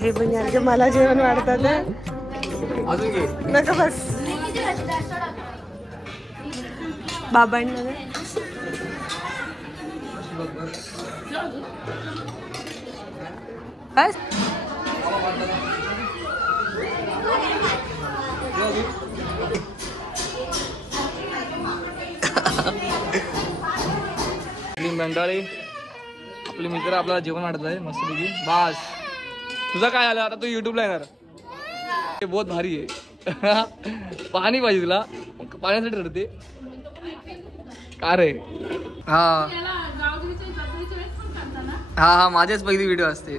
हे पण यार मला जेवण वाढतात नका बस बाबांना बस मंडळी आपले मित्र आपल्याला जेवण वाढत आहे मस्तपैकी. बास तुझं काय आलं आता तू युट्यूबला येणार हे बहुत भारी आहे. पाणी पाहिजे तुला पाण्यासाठी रडते का रे. हा हा हा माझ्याच पहिली व्हिडिओ असते.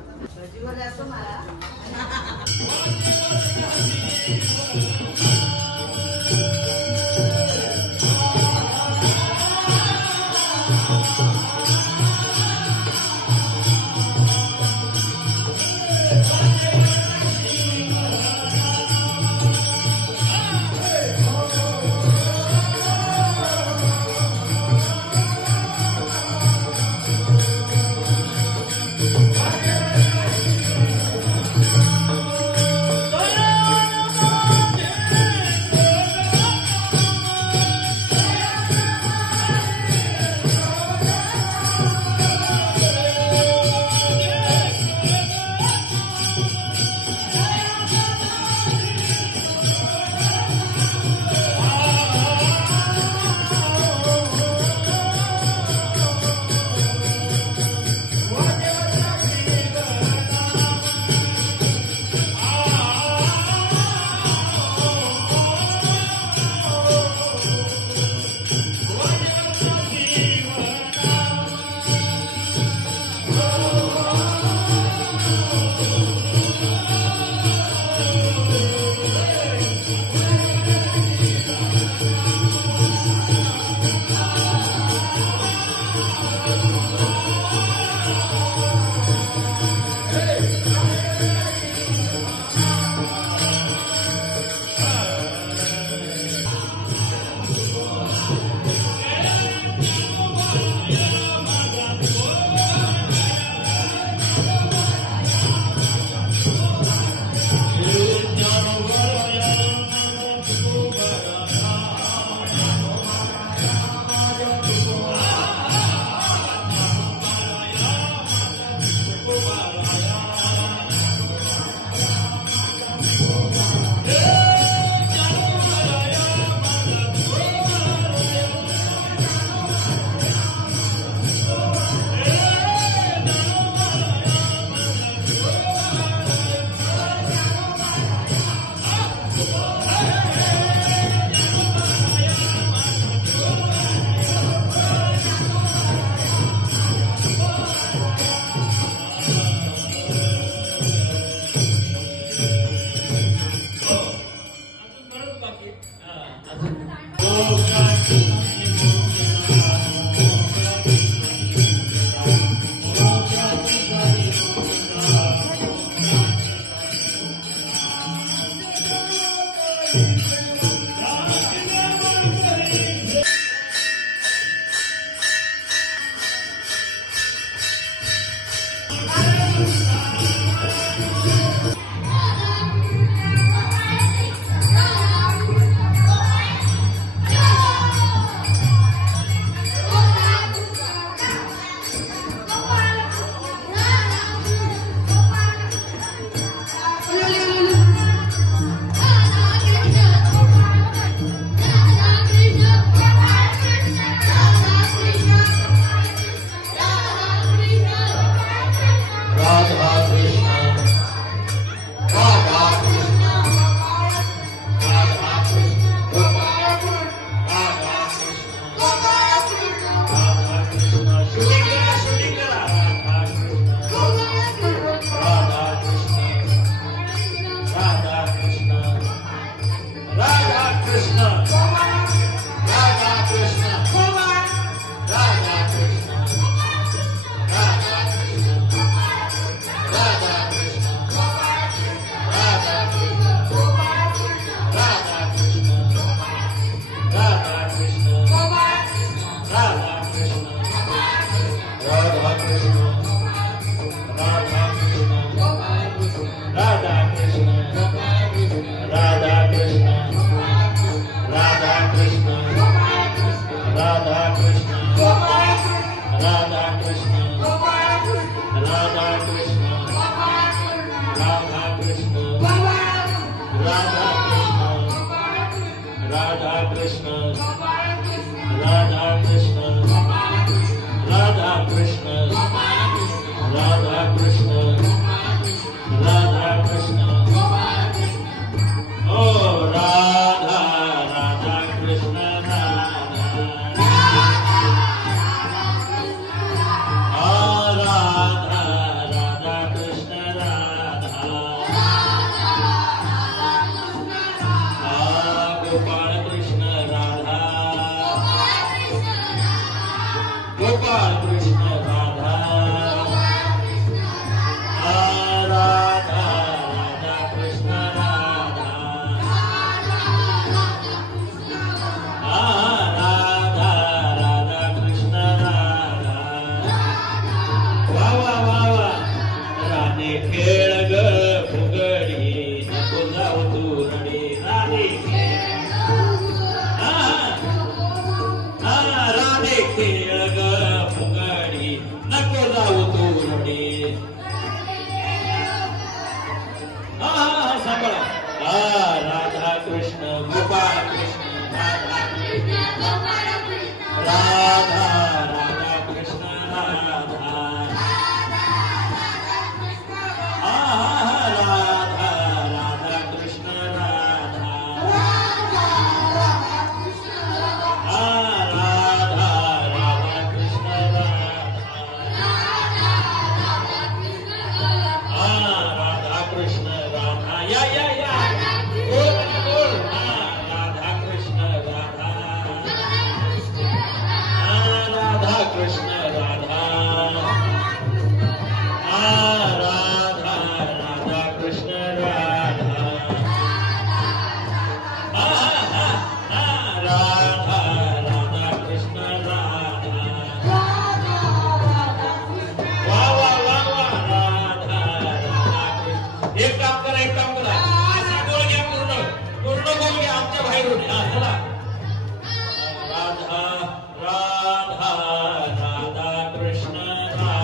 रे सांभाळा राधा कृष्ण गोपाळ कृष्ण राधा राधा राधा कृष्ण राधा राधा राधा कृष्ण राधा राधा राधा कृष्ण राधा कृष्ण राधा या बोल राधा कृष्ण राधा राधा कृष्ण राधा राधा राधा कृष्ण राधा राधा राधा कृष्ण राधा वा वा वा वा राधा राधा कृष्ण एक काम करा असा गोल घ्या पूर्ण गोल घ्या आमच्या बाहेरून चला राधा राधा राधा कृष्ण राधा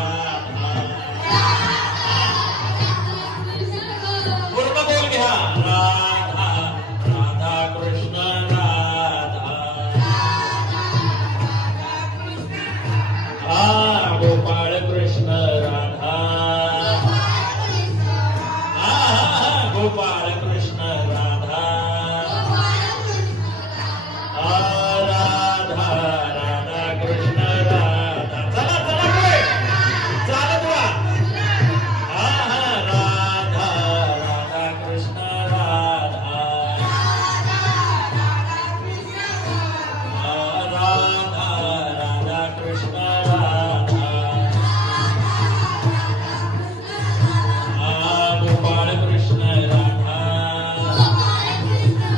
पूर्ण गोल घ्या राधा राधा कृष्ण राधा गोपाळ कृष्ण राधा गोपाळ कृष्ण राधा राधा राधा कृष्ण राधा चला चला पुढे चालत वा राधा राधा कृष्ण राधा राधा राधा कृष्ण राधा गोपाळ कृष्ण राधा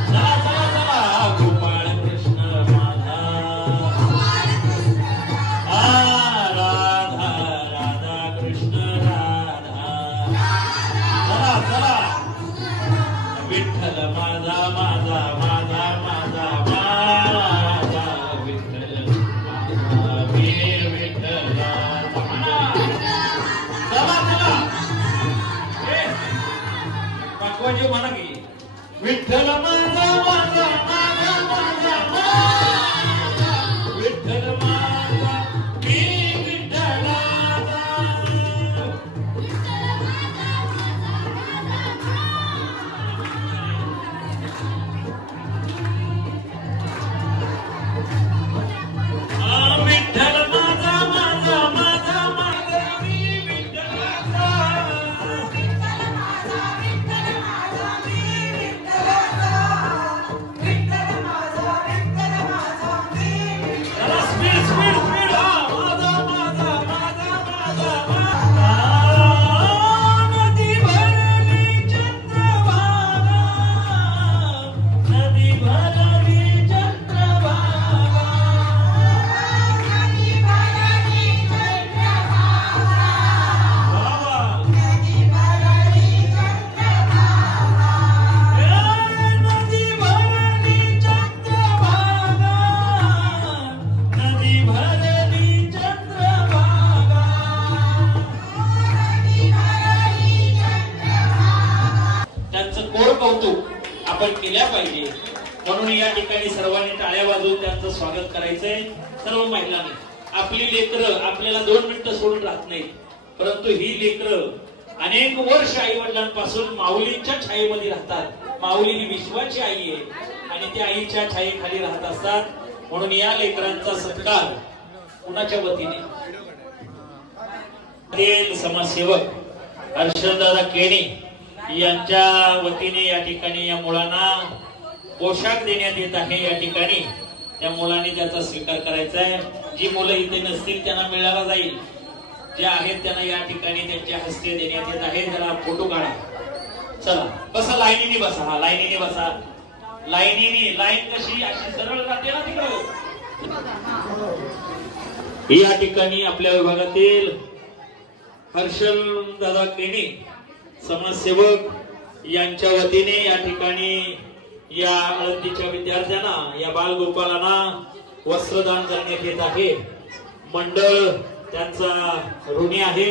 चला चला चला गोपाळ कृष्ण राधा राधा राधा कृष्ण राधा चला चला विठ्ठल माझा माझा माझा माझा माझा विठ्ठल माझा वीर विठ्ठल चला चला पाठवायचे म्हणा की विठ्ठल माझा माझा माझा माझा माझा विठ्ठल माझा वीर विठ्ठलाचा विठ्ठल माझा माझा माझा माझा वीर विठ्ठलाचा चला स्पीड स्पीड स्पीड माझा माझा माझा माझा माझा नदी भरली चंद्रभागा नदी भरली चंद्रभागा नदी भरली चंद्रभागा नदी भरली चंद्रभागा त्यांचं कोर कौतुक आपण केल्या पाहिजे म्हणून या ठिकाणी सर्वांनी टाळ्या वाजवून त्यांचं स्वागत करायचंय सर्व महिलांनी आपली लेकरं आपल्याला 2 मिनिटं सोडून राहत नाहीत परंतु ही लेकरं अनेक वर्ष आई वडिलांपासून माऊलींच्या छायेमध्ये राहतात माऊली ही विश्वाची आई आहे आणि त्या आईच्या छायेखाली राहत असतात म्हणून या लेकरांचा सत्कार कुणाच्या वतीने समाजसेवक हर्षदादा केणी यांच्या वतीने या ठिकाणी या मुलांना पोशाख देण्यात येत आहे या ठिकाणी त्या मुलांनी त्याचा स्वीकार करायचा आहे जी मुलं इथे नसतील त्यांना मिळाला जाईल जे आहेत त्यांना या ठिकाणी त्यांच्या हस्ते देण्यात येत आहे जरा फोटो काढा चला बसा लाईनीने बसा हा लाईनीने बसा लाईनीने लाईन कशी अशी सरळ राहते ना तिकडं या ठिकाणी आपल्या विभागातील हर्षल दादा केणी समाजसेवक यांच्या वतीने या ठिकाणी या आळंदीच्या विद्यार्थ्यांना या बालगोपालांना वस्त्रदान करण्यात येत आहे मंडळ त्यांचा ऋणी आहे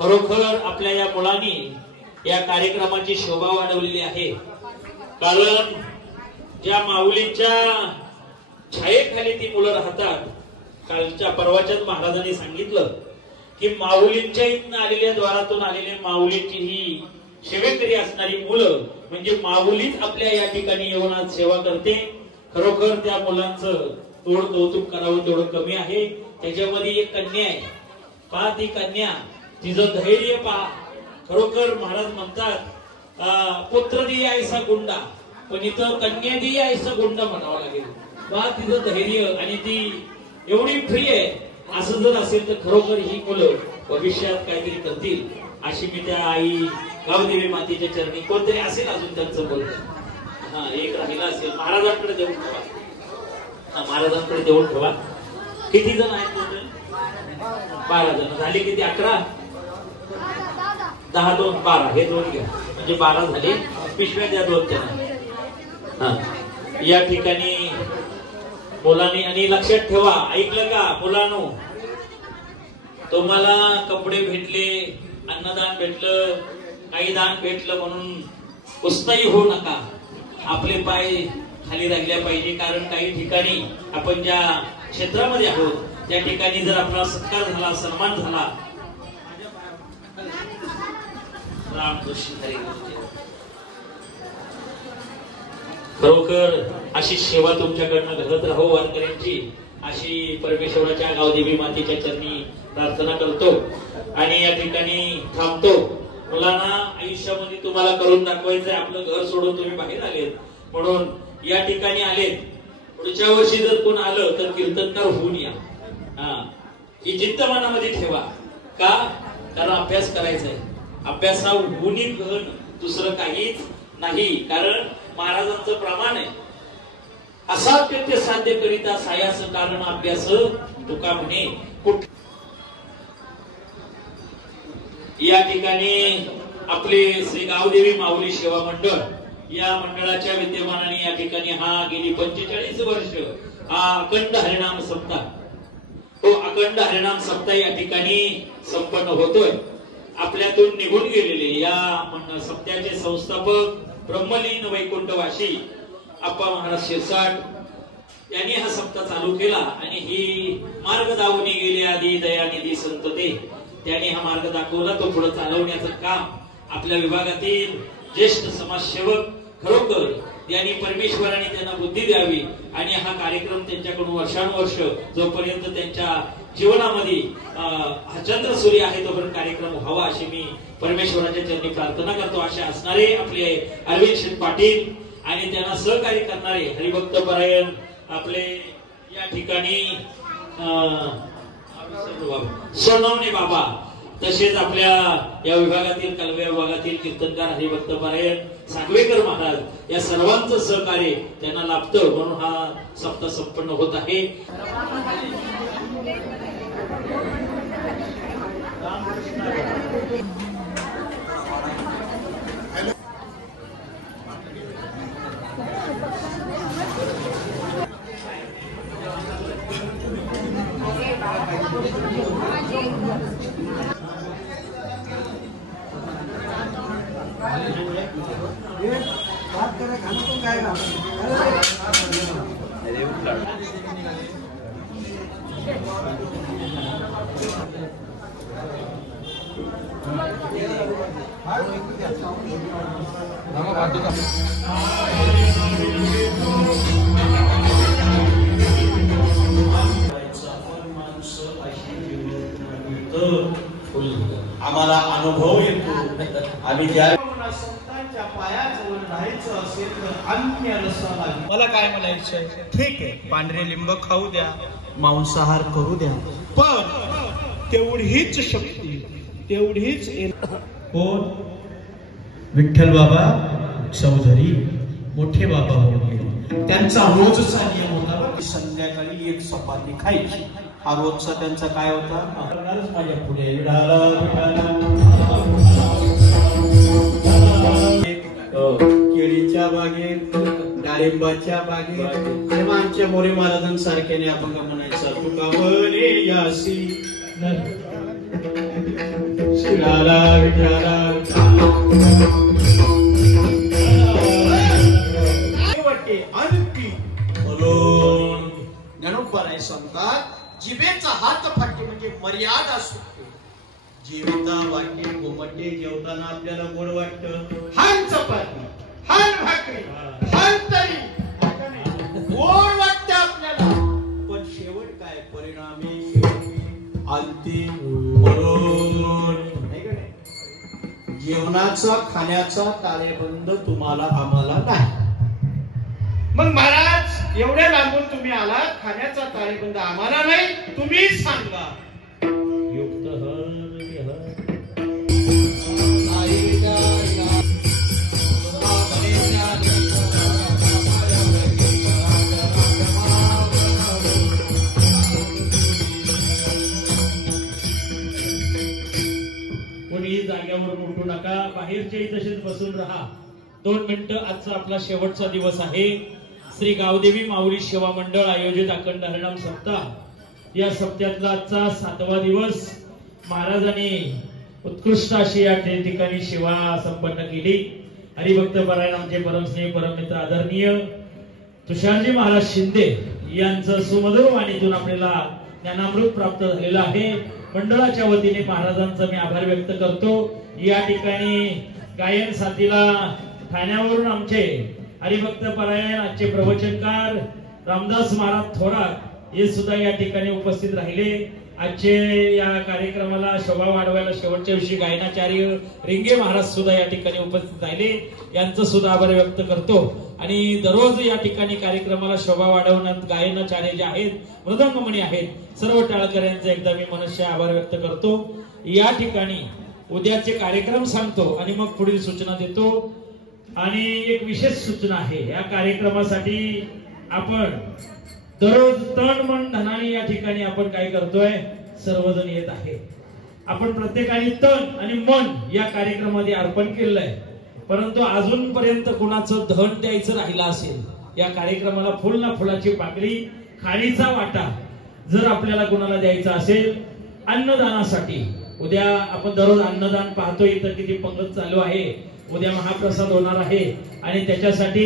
खरोखर आपल्या या मुलांनी या कार्यक्रमाची शोभा वाढवलेली आहे. कारण ज्या माऊलींच्या छायेखाली ती मुलं राहतात. कालच्या परवाच्याच महाराजांनी सांगितलं की माऊलींच्या इथनं आलेल्या द्वारातून आलेल्या माऊलींची ही सेवेकरी असणारी मुलं म्हणजे माऊलीच आपल्या या ठिकाणी येऊन आज सेवा करते. खरोखर त्या मुलांचं थोडं कौतुक करावं तेवढं कमी आहे. त्याच्यामध्ये एक कन्या आहे. पहा ती कन्या, तिचं धैर्य पहा. खरोखर महाराज म्हणतात पुत्र दे ऐसा गुंडा, पण इथं कन्या दे ऐसा गुंडा म्हणावं लागेल. पहा तिचं धैर्य आणि ती एवढी फ्री आहे. असं जर असेल तर खरोखर ही मुलं भविष्यात काहीतरी करतील अशी मी त्या आई गावदेवी मातेच्या चरणी, कोणतरी असेल अजून त्यांचं बोलत. हा एक राहिला असेल, महाराजांकडे देऊन ठेवा. महाराजांकडे देऊन ठेवा. किती जण आहेत टोटल? 12 जण झाले. किती? 11 10 2 12 हे 2 घ्या म्हणजे 12 झाले. पिशव्या द्या 2 त्यांना. या ठिकाणी मुलांनी, आणि लक्षात ठेवा, ऐकलं का मुलांनो, तुम्हाला कपडे भेटले, अन्नदान भेटलं, काही दान भेटलं म्हणून उत्साही होऊ नका. आपले पाय खाली राहिल्या पाहिजे. कारण काही ठिकाणी आपण ज्या क्षेत्रामध्ये आहोत त्या ठिकाणी जर आपला सत्कार झाला, सन्मान झाला, खरोखर अशी सेवा तुमच्याकडनं घडत राहो वारकऱ्यांची, अशी परमेश्वराच्या गावदेवी मातेच्या चरणी प्रार्थना करतो आणि या ठिकाणी थांबतो. मुलांना आयुष्यामध्ये तुम्हाला करून दाखवायचंय. आपलं घर सोडून तुम्ही बाहेर आलेत म्हणून या ठिकाणी आलेत. पुढच्या वर्षी जर कोण आलं तर कीर्तनकार होऊन या. ही जिद्द मनामध्ये ठेवा. का? कारण अभ्यास करायचा आहे. अभ्यास हा गुणी घन, दुसरं काहीच नाही. कारण महाराजांचं प्रमाण आहे, असाध्य ते साध्य करिता सायास कारण अभ्यास तुका म्हणे. या ठिकाणी आपले श्री गावदेवी माऊली सेवा मंडळ या मंडळाच्या विद्यमानाने या ठिकाणी हा गेली 45 वर्ष हा अखंड हरिनाम सप्ताह, तो अखंड हरिनाम सप्ताह या ठिकाणी संपन्न होतोय. आपल्यातून निघून गेलेले या सप्त्याचे संस्थापक ब्रह्मलीन वैकुंठवासी आप्पा महाराज शिरसाट यांनी हा सप्ताह चालू केला आणि ही मार्ग दावणी गेले आधी दयानिधी संत ते त्यांनी हा मार्ग दाखवला. तो पुढे चालवण्याचं काम आपल्या विभागातील ज्येष्ठ समाजसेवक खरोखर यांनी परमेश्वराने त्यांना बुद्धी द्यावी आणि हा कार्यक्रम त्यांच्याकडून वर्षानुवर्ष जोपर्यंत त्यांच्या जीवनामध्ये हा चंद्र सूर्य आहे तोपर्यंत कार्यक्रम व्हावा अशी मी परमेश्वराच्या चरणी प्रार्थना करतो. असे असणारे आपले अरविंद शेठ पाटील आणि त्यांना सहकार्य करणारे हरिभक्त परायण आपले या ठिकाणी सोनवणे बाबा, तसेच आपल्या या विभागातील कलव्या विभागातील कीर्तनकार हरिभक्त परायण सांगवेकर महाराज या सर्वांचं सहकार्य त्यांना लाभतं म्हणून हा सप्ताह संपन्न होत आहे. आम्हाला अनुभव येतो. आम्ही ज्या संतांच्या पायाजवळ राहायचं असेल तर अन्य रसाला मला काय म्हणायचं आहे, ठीक आहे पांढरे लिंब खाऊ द्या, मांसाहार करू द्या, पण तेवढीच शक्ती तेवढीच कोण विठ्ठल बाबा चौधरी मोठे बाबा होते. त्यांचा रोजचा नियम होता संध्याकाळी एक चपाती खायची. हा रोजचा त्यांचा काय होता, माझ्या पुढे केळीच्या बागेत डाळिंबाच्या बागेत आमच्या मोरे महाराजांसारख्याने आपण म्हणायचं तुका म्हणे यासी जिभेचा हात फाटते म्हणजे मर्यादा सुटते. जेवता वाटे गोमटे जेवताना आपल्याला गोड वाटतं. हान चपाती, हान भाकरी, हान तरी गोड वाटतं आपल्याला, पण शेवट काय परिणामी शेवटी अंतिम मरण. जेवणाचा खाण्याचा ताळेबंद तुम्हाला आम्हाला नाही. मग महाराज एवढ्या लांबून तुम्ही आलात, खाण्याचा ताळेबंद आम्हाला नाही, तुम्ही सांगा. युक्त कोणी जाग्यावरून उठू नका, बाहेरचेही तसेच बसून राहा. 2 मिनिटं. आजचा आपला शेवटचा दिवस आहे. श्री गावदेवी माऊली सेवा मंडळ आयोजित अखंड हरिनाम सप्ताह. या सप्त्यातला आजचा 7वा दिवस. महाराजांनी उत्कृष्ट अशी या ठिकाणी सेवा संपन्न केली. हरिभक्त परायण आमचे परमस्नेही परममित्र आदरणीय तुषारजी महाराज शिंदे यांचं सुमधुर वाणीतून आपल्याला ज्ञानामृत प्राप्त झालेलं आहे. मंडळाच्या वतीने महाराजांचा मी आभार व्यक्त करतो. या ठिकाणी गायन साथीला ठाण्यावरून आमचे हरिभक्त परायण आजचे प्रवचनकार रामदास महाराज थोरात हे सुद्धा या ठिकाणी उपस्थित राहिले. आजचे या कार्यक्रमाला शोभा वाढवायला शेवटच्या दिवशी गायनाचार्य रिंगे महाराज सुद्धा या ठिकाणी उपस्थित राहिले. यांचं सुद्धा आभार व्यक्त करतो. आणि दररोज या ठिकाणी कार्यक्रमाला शोभा वाढवण्यात गायनाचार्य जे आहेत, मृदंगमणी आहेत, सर्व टाळकर यांचे एकदा मी मनस्या आभार व्यक्त करतो. या ठिकाणी उद्याचे कार्यक्रम सांगतो आणि मग पुढील सूचना देतो. आणि एक विशेष सूचना आहे. या कार्यक्रमासाठी आपण दररोज तन मन धनाने या ठिकाणी आपण काय करतोय, सर्वजण येत आहे. आपण प्रत्येकाने तन आणि मन या कार्यक्रमामध्ये अर्पण केलंय. परंतु अजूनपर्यंत कुणाचं धन द्यायचं राहिलं असेल, या कार्यक्रमाला फुल ना फुलाची पाकळी, खालीचा वाटा जर आपल्याला कुणाला द्यायचा असेल अन्नदानासाठी. उद्या आपण दररोज अन्नदान पाहतो, इथं किती पंगत चालू आहे. उद्या महाप्रसाद होणार आहे आणि त्याच्यासाठी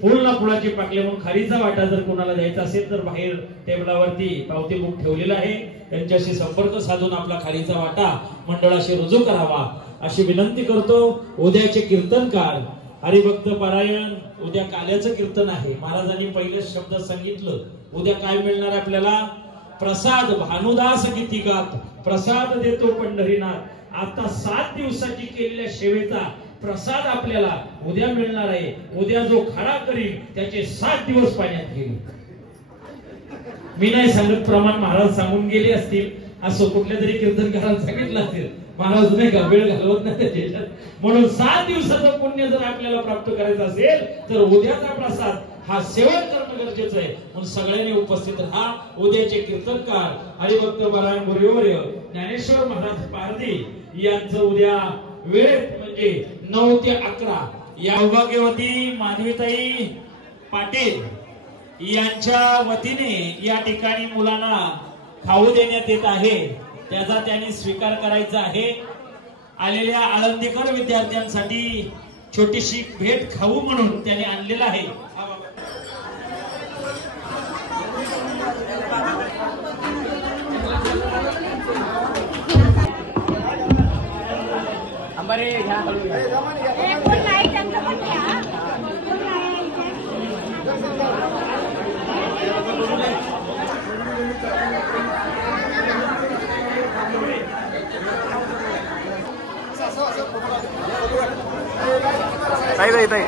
फुल ना फुलाची पाकळी म्हणून खारीचा वाटा जर कोणाला द्यायचा असेल तर बाहेर टेबलावरती पावती बुक ठेवलेला आहे. त्यांच्याशी संपर्क साधून आपला खारीचा वाटा मंडळाशी रुजू करावा अशी विनंती करतो. उद्याचे कीर्तनकार हरिभक्त पारायण. उद्या काल्याचं कीर्तन आहे. महाराजांनी पहिले शब्द सांगितलं. उद्या काय मिळणार आपल्याला? प्रसाद. भानुदास गीती गात प्रसाद देतो पंढरीनाथ. आता 7 दिवसाची केलेल्या सेवेचा प्रसाद आपल्याला उद्या मिळणार आहे. उद्या जो खडा करील त्याचे 7 दिवस पाण्यात गेले. मी नाही सांगत, प्रमाण महाराज सांगून गेले असतील, असं कुठल्या तरी कीर्तनकारांना सांगितलं असेल. महाराज नाही का वेळ घालवत नाही त्याच्यात. म्हणून 7 दिवसाचं पुण्य जर आपल्याला प्राप्त करायचं असेल तर उद्याचा प्रसाद हा सेवन करणं गरजेचं आहे. म्हणून सगळ्यांनी उपस्थित राहा. उद्याचे कीर्तनकार हरिभक्त परायण गुरुवर्य ज्ञानेश्वर महाराज पारधी यांचं उद्या वेळ म्हणजे 9 ते 11 या सौभाग्यवती माधवीताई पाटील यांच्या वतीने या ठिकाणी मुलांना खाऊ देण्यात येत आहे. त्याचा त्यांनी स्वीकार करायचा आहे. आलेल्या आळंदीकर विद्यार्थ्यांसाठी छोटीशी भेट खाऊ म्हणून त्याने आणलेला आहे. ताई